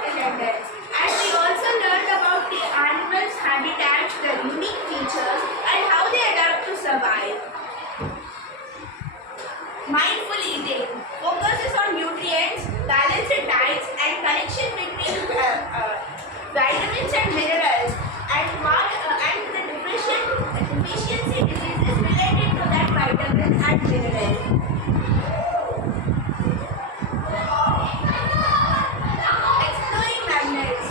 continents. And we also learned about the animals' habitats, their unique features, and how they adapt to survive. Mindful eating focuses on nutrients, balanced diets, and connection between vitamins and minerals, and the deficiency diseases related to that vitamins and minerals. Exploring magnets.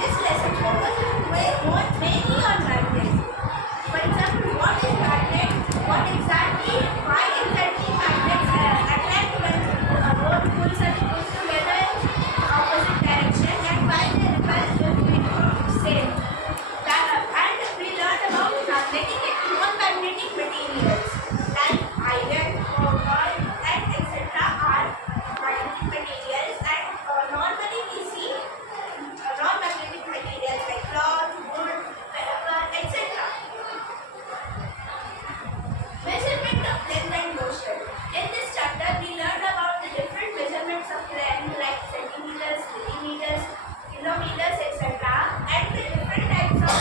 This lesson focuses mainly on magnets. For example, what is magnet? Why exactly magnets attract when both poles are pushed together in opposite direction, and why they repel if we do same. And we learned about non-magnetic materials like iron, copper, and etc. are magnetic materials, and normally we see non-magnetic materials like cloth, wood, paper, etc. Measurement of length and motion. In this chapter, we learned about the different measurements of length like centimeters, millimeters, kilometers, etc. and the different types of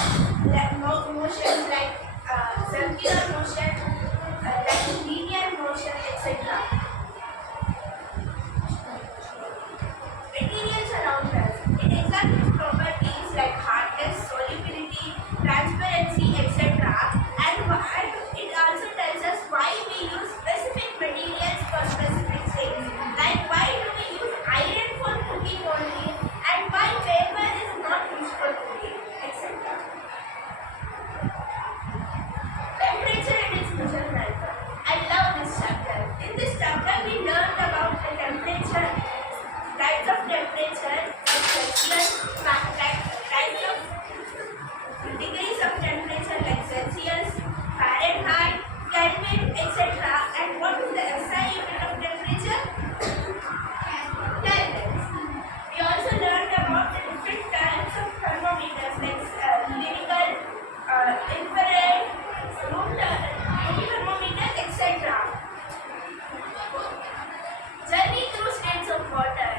motions like circular motion, like linear motion, etc. Materials around us. It examines properties like hardness, solubility, transparency, etc. And it also tells us why we use specific materials for specific things. Like why do we use iron for cooking only, and why paper is not used for cooking, etc. Temperature and its measurement. I love this chapter. In this chapter, we learned about the temperature, types of temperature, like Celsius, types of degrees of temperature like Celsius, Fahrenheit, Kelvin, etc. And what is the SI unit of temperature? Kelvin. We also learned about the different types of thermometers like clinical, infrared, room thermometer, etc. Journey through states of water.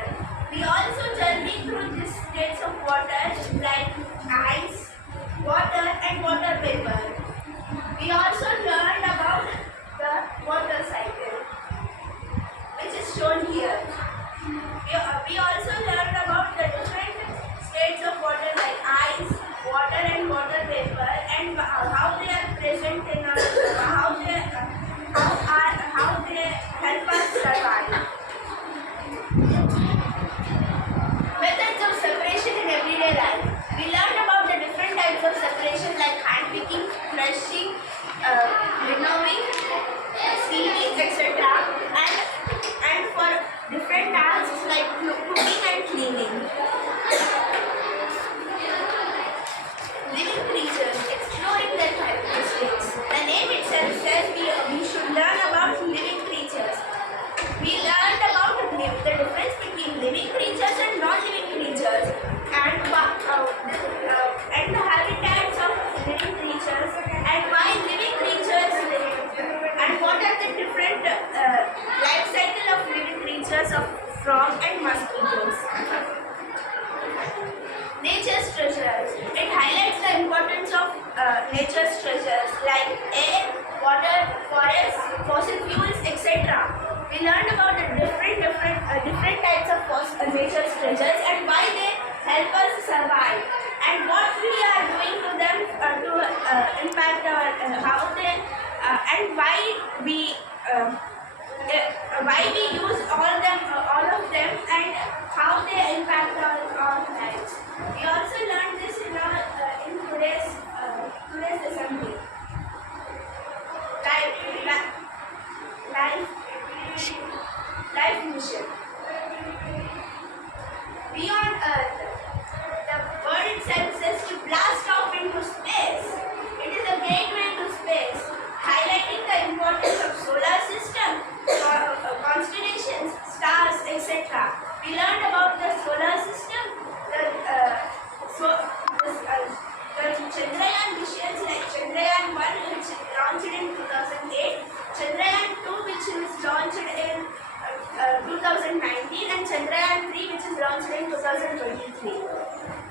We also journey through these states of water like ice, water, and water vapor. We also learned about the water cycle, which is shown here. We also learned about the different states of water like ice, water, and water vapor, and how they are present in our how they help us survive. Methods of separation in everyday life. We learned about the different types of separation like hand picking, crushing, winnowing, steaming, etc. And for different tasks like cooking and cleaning. Living creatures, exploring their characteristics. The name itself says we should learn about living creatures. We learned about the difference between living creatures and non-living creatures, and the habitats of living creatures, and why living creatures live, and what are the different life cycle of living creatures of frogs and mosquitoes. Nature's treasures. It highlights the importance of nature's treasures like air, water, forests, fossil fuels, etc. We learned about the different types of nature's treasures and why they help us survive, and what we are doing to them to impact how they and why we use all of them, and how they impact our lives. We also learned this in today's assembly. Life mission. Beyond Earth. The word itself says to blast off into space. It is a gateway to space, highlighting the importance of solar system, constellations, stars, etc. We learned about the solar system, the Chandrayaan missions like Chandrayaan 1, which launched in 2008, Chandrayaan 2, which is launched in 2019, and Chandrayaan 3, which is launched in 2019. 2023.